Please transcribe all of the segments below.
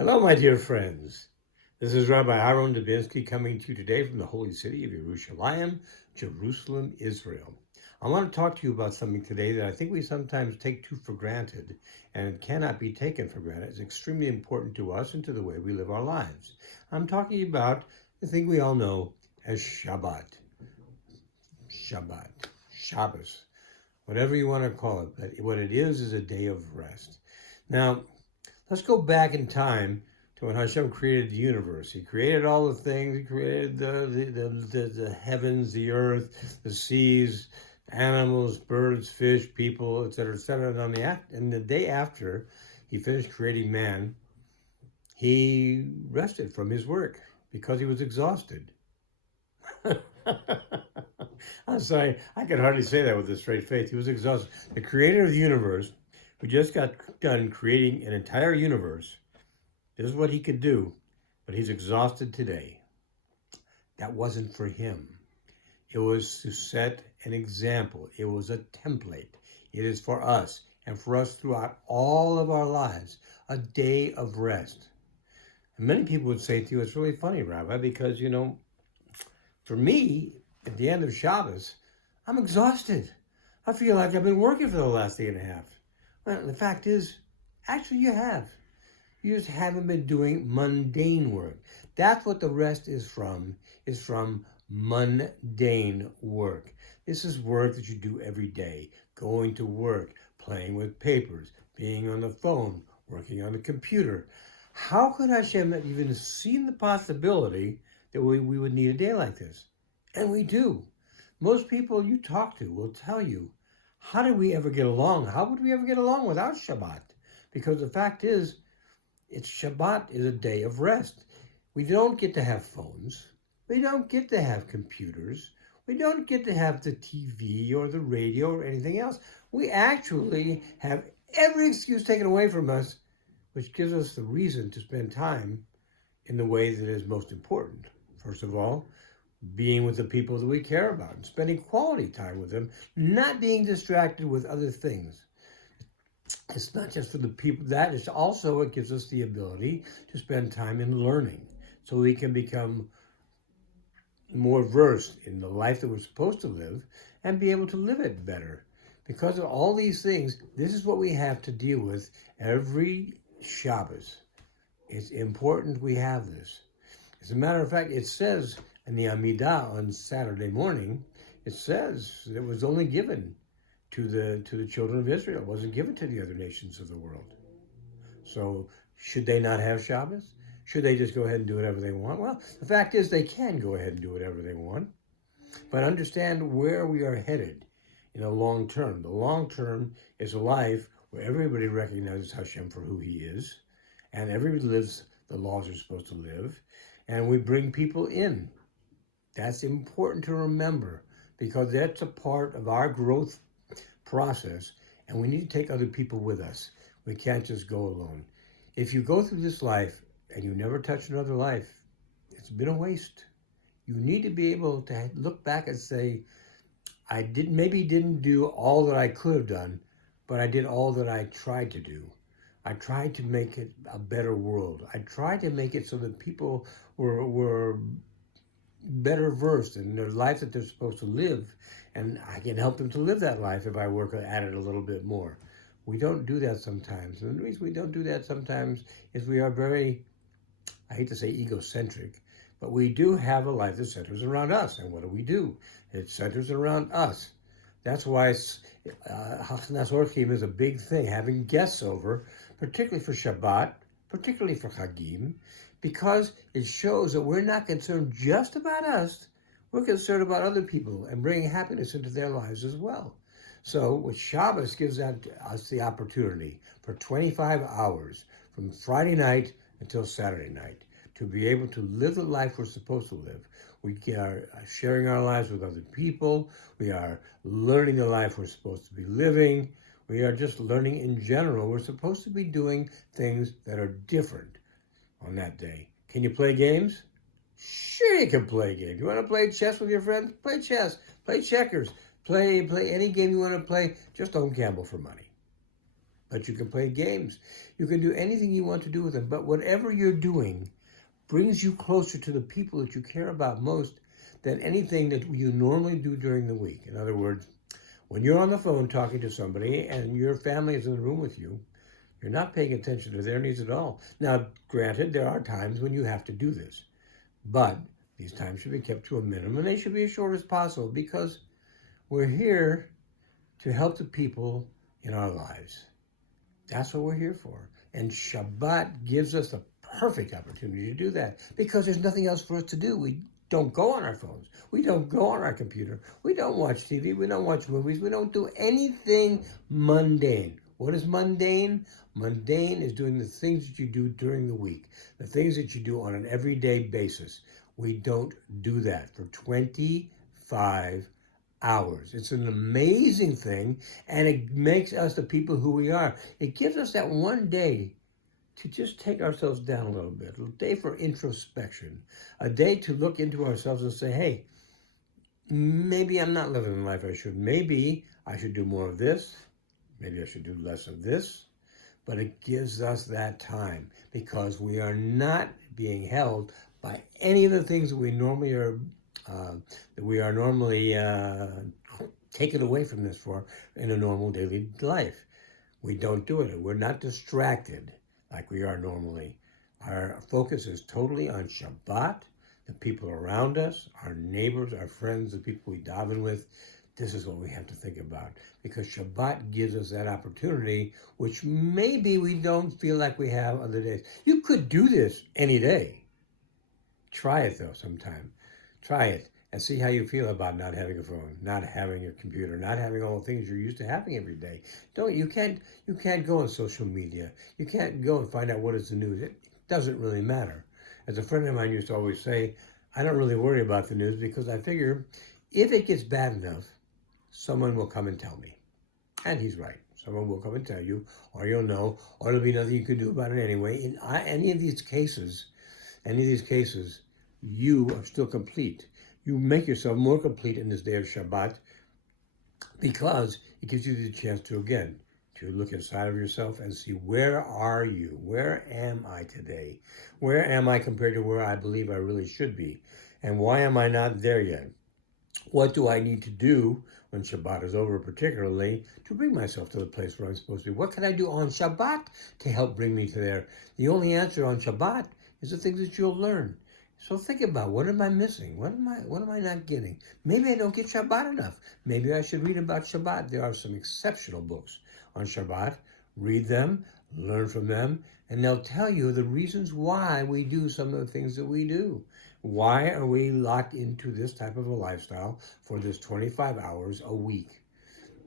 Hello, my dear friends. This is Rabbi Aharon Dobinsky coming to you today from the holy city of Yerushalayim, Jerusalem, Israel. I want to talk to you about something today that I think we sometimes take too for granted, and it cannot be taken for granted. It's extremely important to us and to the way we live our lives. I'm talking about the thing we all know as Shabbat. Shabbat, Shabbos, whatever you want to call it. But what it is a day of rest. Now, let's go back in time to when Hashem created the universe. He created all the things. He created the heavens, the earth, the seas, animals, birds, fish, people, etc., etc. And the day after he finished creating man, he rested from his work because he was exhausted. I'm sorry, I can hardly say that with a straight face. He was exhausted. The creator of the universe, who just got done creating an entire universe, this is what he could do, but he's exhausted today. That wasn't for him. It was to set an example. It was a template. It is for us, and for us throughout all of our lives, a day of rest. And many people would say to you, it's really funny, Rabbi, because, for me, at the end of Shabbos, I'm exhausted. I feel like I've been working for the last day and a half. Well, the fact is, actually you have. You just haven't been doing mundane work. That's what the rest is from mundane work. This is work that you do every day. Going to work, playing with papers, being on the phone, working on the computer. How could Hashem have even seen the possibility that we would need a day like this? And we do. Most people you talk to will tell you, how did we ever get along? How would we ever get along without Shabbat? Because the fact is, Shabbat is a day of rest. We don't get to have phones. We don't get to have computers. We don't get to have the TV or the radio or anything else. We actually have every excuse taken away from us, which gives us the reason to spend time in the way that is most important. First of all, being with the people that we care about and spending quality time with them, not being distracted with other things. It's not just for the people, that is also, it gives us the ability to spend time in learning so we can become more versed in the life that we're supposed to live and be able to live it better. Because of all these things, this is what we have to deal with every Shabbos. It's important we have this. As a matter of fact, it says in the Amidah on Saturday morning, it says that it was only given to the children of Israel. It wasn't given to the other nations of the world. So should they not have Shabbos? Should they just go ahead and do whatever they want? Well, the fact is they can go ahead and do whatever they want, but understand where we are headed in the long term. The long term is a life where everybody recognizes Hashem for who he is, and everybody lives the laws they're supposed to live, and we bring people in. That's important to remember because that's a part of our growth process, and we need to take other people with us. We can't just go alone. If you go through this life and you never touch another life, it's been a waste. You need to be able to look back and say, I maybe didn't do all that I could have done, but I did all that I tried to do. I tried to make it a better world. I tried to make it so that people were better versed in their life that they're supposed to live, and I can help them to live that life if I work at it a little bit more. We don't do that sometimes, and the reason we don't do that sometimes is we are very, I hate to say egocentric, but we do have a life that centers around us, and what do? It centers around us. That's why Hachnas Orchim is a big thing, having guests over, particularly for Shabbat, particularly for Chagim, because it shows that we're not concerned just about us, we're concerned about other people and bringing happiness into their lives as well. So with Shabbos gives us the opportunity for 25 hours from Friday night until Saturday night to be able to live the life we're supposed to live. We are sharing our lives with other people. We are learning the life we're supposed to be living. We are just learning in general. We're supposed to be doing things that are different on that day. Can you play games? Sure, you can play games. You want to play chess with your friends? Play chess. Play checkers. Play any game you want to play. Just don't gamble for money. but you can play games. You can do anything you want to do with them. But whatever you're doing brings you closer to the people that you care about most than anything that you normally do during the week. In other words, when you're on the phone talking to somebody and your family is in the room with you, you're not paying attention to their needs at all. Now, granted, there are times when you have to do this, but these times should be kept to a minimum, and they should be as short as possible, because we're here to help the people in our lives. That's what we're here for. And Shabbat gives us the perfect opportunity to do that, because there's nothing else for us to do. We don't go on our phones. We don't go on our computer. We don't watch TV. We don't watch movies. We don't do anything mundane. What is mundane? Mundane is doing the things that you do during the week, the things that you do on an everyday basis. We don't do that for 25 hours. It's an amazing thing, and it makes us the people who we are. It gives us that one day to just take ourselves down a little bit, a day for introspection, a day to look into ourselves and say, hey, maybe I'm not living the life I should. Maybe I should do more of this. Maybe I should do less of this. But it gives us that time, because we are not being held by any of the things that we normally are taken away from this for in a normal daily life. We don't do it. We're not distracted like we are normally. Our focus is totally on Shabbat, the people around us, our neighbors, our friends, the people we daven with. This is what we have to think about, because Shabbat gives us that opportunity, which maybe we don't feel like we have other days. You could do this any day. Try it though sometime. Try it and see how you feel about not having a phone, not having a computer, not having all the things you're used to having every day. You can't go on social media. You can't go and find out what is the news. It doesn't really matter. As a friend of mine used to always say, I don't really worry about the news, because I figure if it gets bad enough, someone will come and tell me. And he's right. Someone will come and tell you, or you'll know, or there'll be nothing you can do about it anyway. In any of these cases, you are still complete. You make yourself more complete in this day of Shabbat, because it gives you the chance to, again, to look inside of yourself and see, where are you? Where am I today? Where am I compared to where I believe I really should be? And why am I not there yet? What do I need to do when Shabbat is over, particularly to bring myself to the place where I'm supposed to be? What can I do on Shabbat to help bring me to there? The only answer on Shabbat is the things that you'll learn. So think about, what am I missing? What am I not getting? Maybe I don't get Shabbat enough. Maybe I should read about Shabbat. There are some exceptional books on Shabbat. Read them, learn from them, and they'll tell you the reasons why we do some of the things that we do. Why are we locked into this type of a lifestyle for this 25 hours a week?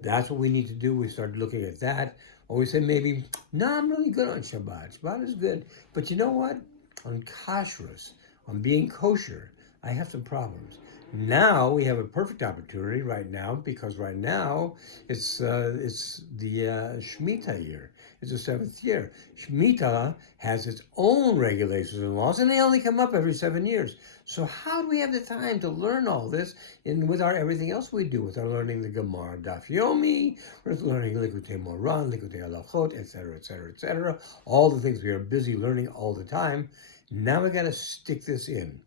That's what we need to do. We start looking at that. Or we say maybe, no, I'm really good on Shabbat. Shabbat is good. But you know what? On kashrus, on being kosher, I have some problems. Now we have a perfect opportunity right now, because right now it's the Shemitah year. It's the 7th year. Shemitah has its own regulations and laws, and they only come up every 7 years. So how do we have the time to learn all this with our everything else we do, with our learning the Gemara, Daf Yomi, with learning Likutei Moran, Likutei Halachot, etc., etc., etc., all the things we are busy learning all the time. Now we got to stick this in.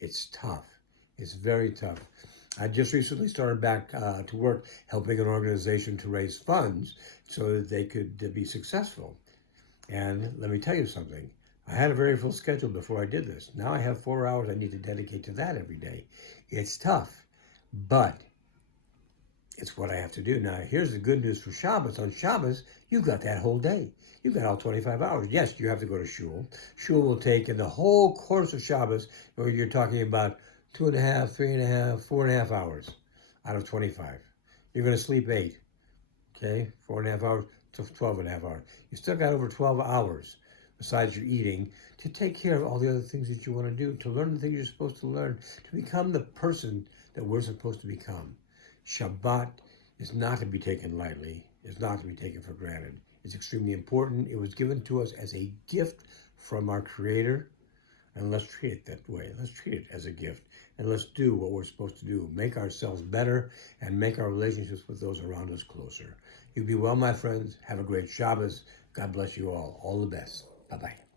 It's tough. It's very tough. I just recently started back to work helping an organization to raise funds so that they could be successful. And let me tell you something. I had a very full schedule before I did this. Now I have 4 hours I need to dedicate to that every day. It's tough, but it's what I have to do. Now, here's the good news for Shabbos. On Shabbos, you've got that whole day. You've got all 25 hours. Yes, you have to go to shul. Shul will take, in the whole course of Shabbos, where you're talking about 2.5, 3.5, 4.5 hours out of 25. You're going to sleep 8, okay? 4.5 hours to 12.5 hours. You still got over 12 hours, besides your eating, to take care of all the other things that you want to do, to learn the things you're supposed to learn, to become the person that we're supposed to become. Shabbat is not to be taken lightly. It's not to be taken for granted. It's extremely important. It was given to us as a gift from our Creator, And let's treat it that way. Let's treat it as a gift. And let's do what we're supposed to do. Make ourselves better and make our relationships with those around us closer. You be well, my friends. Have a great Shabbos. God bless you all. All the best. Bye-bye.